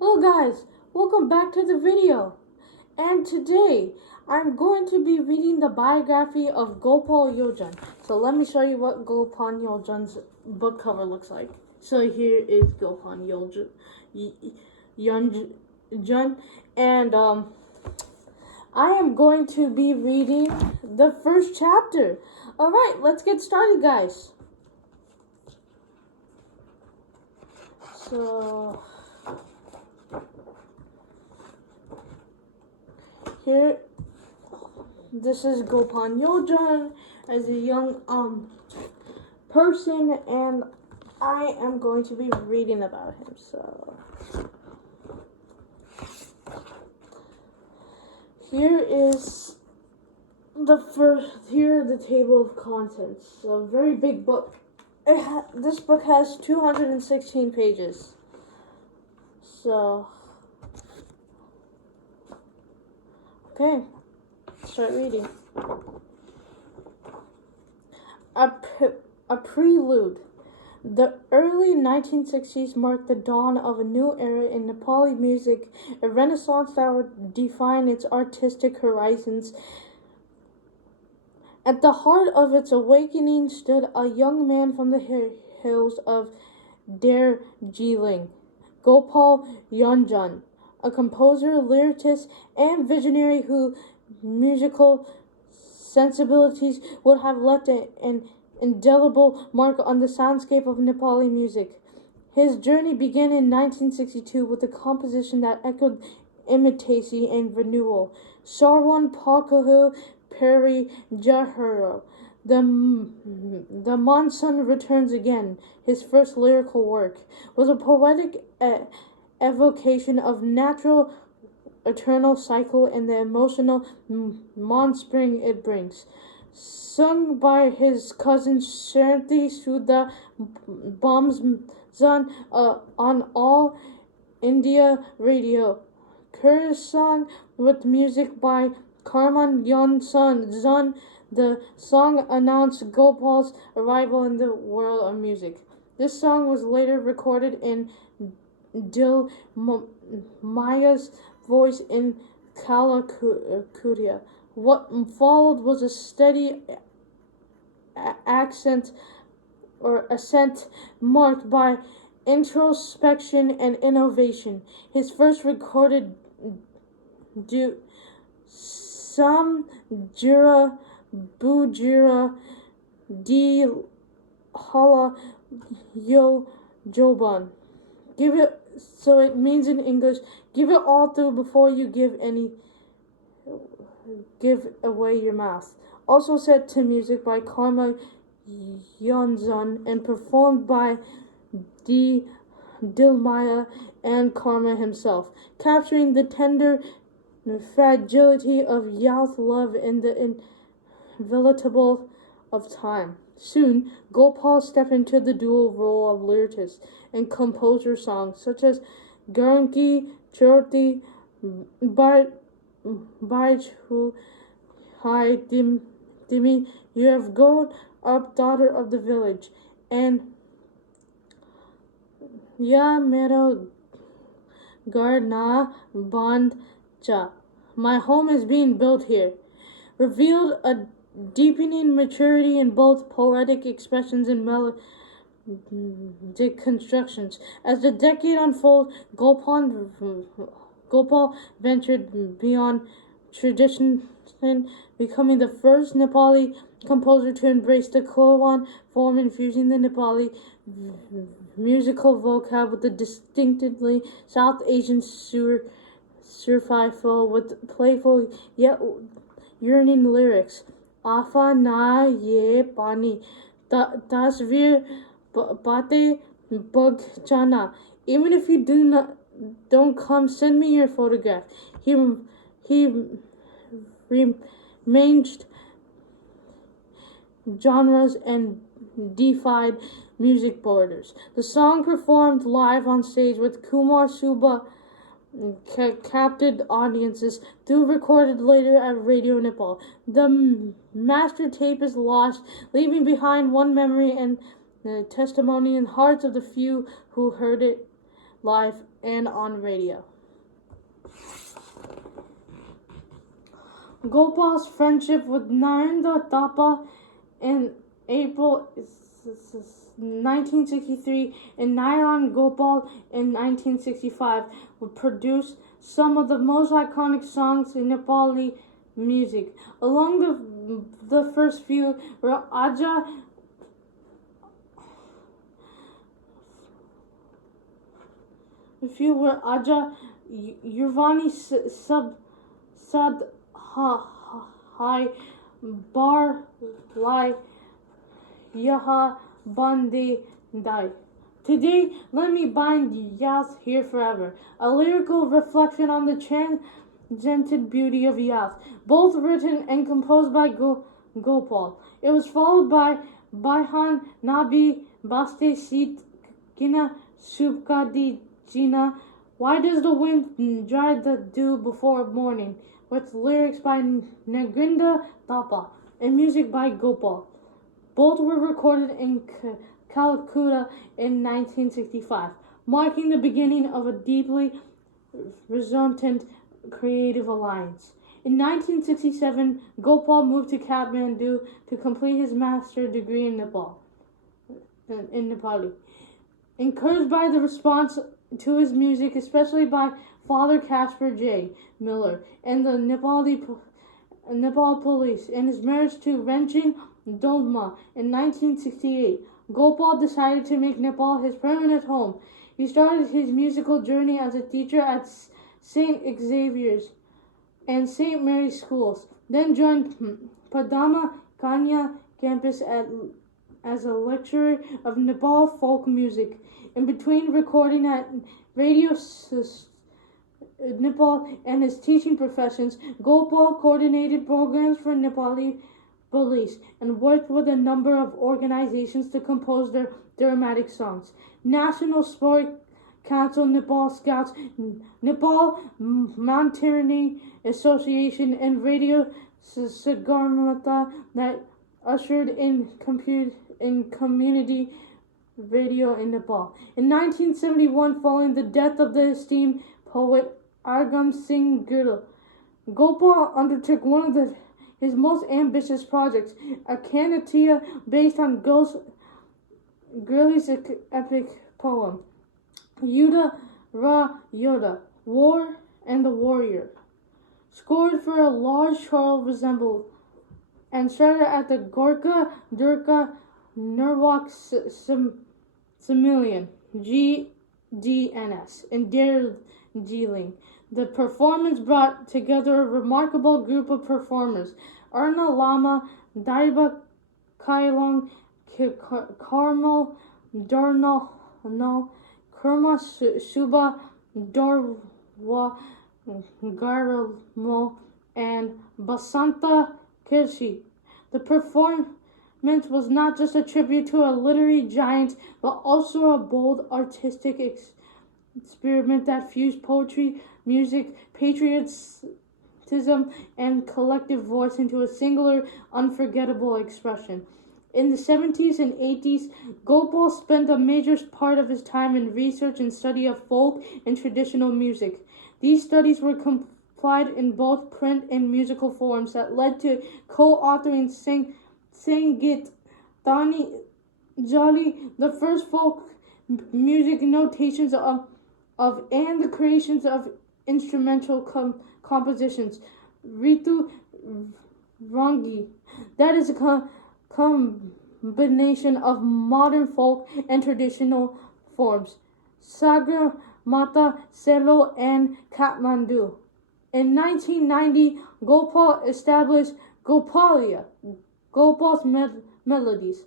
Hello guys, welcome back to the video. And today I'm going to be reading the biography of Gopal Yonjan. So let me show you what Gopal Yonjan's book cover looks like. So here is Gopal Yonjan, and I am going to be reading the first chapter. All right, let's get started, guys. So here, this is Gopal Yonjan as a young person, and I am going to be reading about him. So here is here the table of contents. A very big book. This book has 216 pages. So okay, start reading. A prelude. The early 1960s marked the dawn of a new era in Nepali music, a renaissance that would define its artistic horizons. At the heart of its awakening stood a young man from the hills of Darjeeling, Gopal Yonjan, a composer, lyricist, and visionary whose musical sensibilities would have left an indelible mark on the soundscape of Nepali music. His journey began in 1962 with a composition that echoed imitation and renewal. Sarwan Pakahu Peri Jaharo. The Monsoon Returns Again, his first lyrical work, was a poetic evocation of natural eternal cycle and the emotional spring it brings. Sung by his cousin Shanti Sudha Bomzan on All India Radio. Kur's song with music by Karman Yonjan. The song announced Gopal's arrival in the world of music. This song was later recorded in Dil Maya's voice in Calcutta. What followed was a steady ascent marked by introspection and innovation. His first recorded Sam Jira Bujira Di Hala Yo Joban. Give it, so it means in English, give it all through before you give away your mouth. Also set to music by Karma Yonjan and performed by Dilmaya and Karma himself, capturing the tender fragility of youth love in the inevitable of time. Soon, Gopal stepped into the dual role of lyricist and composer songs such as Garanki Chorti Baichu Hi Dimi, You Have Grown Up, Daughter of the Village, and Ya Mero Gar Na Band Cha, My Home is Being Built Here, revealed a deepening maturity in both poetic expressions and melodic constructions. As the decade unfolded, Gopal ventured beyond tradition, becoming the first Nepali composer to embrace the Koran form, infusing the Nepali musical vocab with the distinctively South Asian surfi flow with playful yet yearning lyrics. Afa na ye pani, tasvir bate bug chana. Even if you don't come, send me your photograph. He remained genres and defied music borders. The song performed live on stage with Kumar Suba captured audiences through recorded later at Radio Nepal. The master tape is lost, leaving behind one memory and testimony in hearts of the few who heard it live and on radio. Gopal's friendship with Narendra Thapa in April 1963 and Narayan Gopal in 1965 would produce some of the most iconic songs in Nepali music. Along the first few were Aja Yurvani Sad Hai Bar Lai Yaha Bande Dai. Today, let me bind Yath here forever, a lyrical reflection on the transcendent beauty of Yath, both written and composed by Gopal. It was followed by Baihan Nabi Baste Sit Gina Subkadi Jina. Why does the wind dry the dew before morning? With lyrics by Nagrinda Thapa and music by Gopal. Both were recorded in Calcutta in 1965, marking the beginning of a deeply resultant creative alliance. In 1967, Gopal moved to Kathmandu to complete his master's degree in Nepali. Encouraged by the response to his music, especially by Father Casper J. Miller and the Nepal police, and his marriage to Renchin Dolma in 1968, Gopal decided to make Nepal his permanent home. He started his musical journey as a teacher at St. Xavier's and St. Mary's schools, then joined Padama Kanya campus as a lecturer of Nepal folk music. In between recording at Radio Nepal and his teaching professions, Gopal coordinated programs for Nepali police and worked with a number of organizations to compose their dramatic songs. National Sport Council, Nepal Scouts, Nepal Mountaineering Association, and Radio Sagarmatha that ushered in community radio in Nepal. In 1971, following the death of the esteemed poet Argam Singh Gill, Gopal undertook one of his most ambitious projects, a cantitia based on Gill's epic poem, Yuddha Ra Yoda, War and the Warrior, scored for a large choral resemble and started at the Gorkha Durga Nirwak Samilian, GDNS, in Darjeeling. The performance brought together a remarkable group of performers: Erna Lama, Daiba Kailong, Karmal Darnal, Kurma Suba, Dorwa Garamo, and Basanta Kirshi. The performance was not just a tribute to a literary giant, but also a bold artistic experiment that fused poetry, music, patriotism, and collective voice into a singular, unforgettable expression. In the 70s and 80s, Gopal spent a major part of his time in research and study of folk and traditional music. These studies were compiled in both print and musical forms that led to co-authoring Sangit Dani Jali, the first folk music notations of and the creations of instrumental compositions, Ritu Rangi, that is a combination of modern folk and traditional forms, Sagar Mata, Selo, and Kathmandu. In 1990, Gopal established Gopalia, Gopal's Melodies,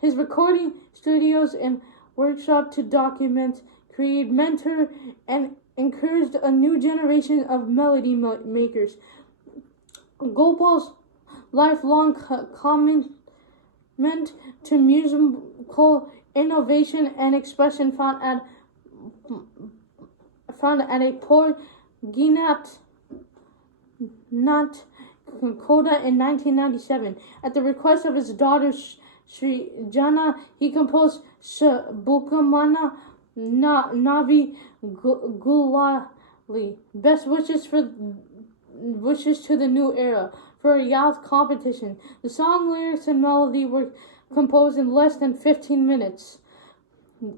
his recording studios and workshop to document, create, mentor, and encouraged a new generation of melody makers. Gopal's lifelong commitment to musical innovation and expression found at a Port Ginat Koda in 1997. At the request of his daughter Sri Jana, he composed Bukamana Navi Gulali. Best wishes to the new era for a youth competition. The song lyrics and melody were composed in less than 15 minutes,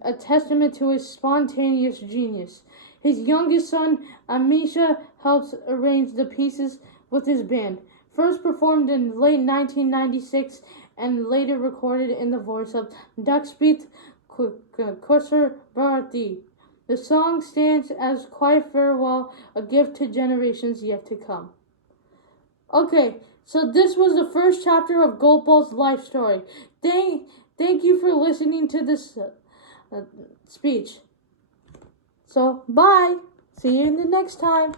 a testament to his spontaneous genius. His youngest son, Amisha, helps arrange the pieces with his band. First performed in late 1996 and later recorded in the voice of Dakshpreet Kaur Bharati. The song stands as quiet farewell, a gift to generations yet to come. Okay, so this was the first chapter of Gopal's life story. Thank you for listening to this speech. So, bye. See you in the next time.